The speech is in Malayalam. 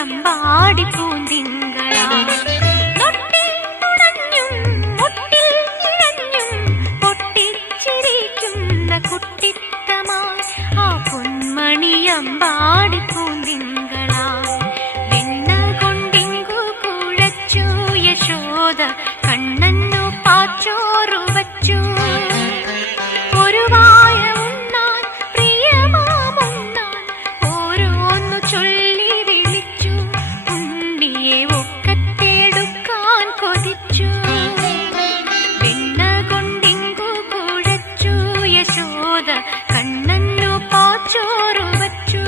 അമ്പാടി പൂന്തിങ്കളാ തൊട്ടിൽ തുണഞ്ഞും മുട്ടിൽ ഇഴഞ്ഞും പൊട്ടിച്ചിരിക്കുന്ന കുട്ടിത്തമാ ആ പൊന്മണി അമ്പാടി പൂന്തിങ്കളാ.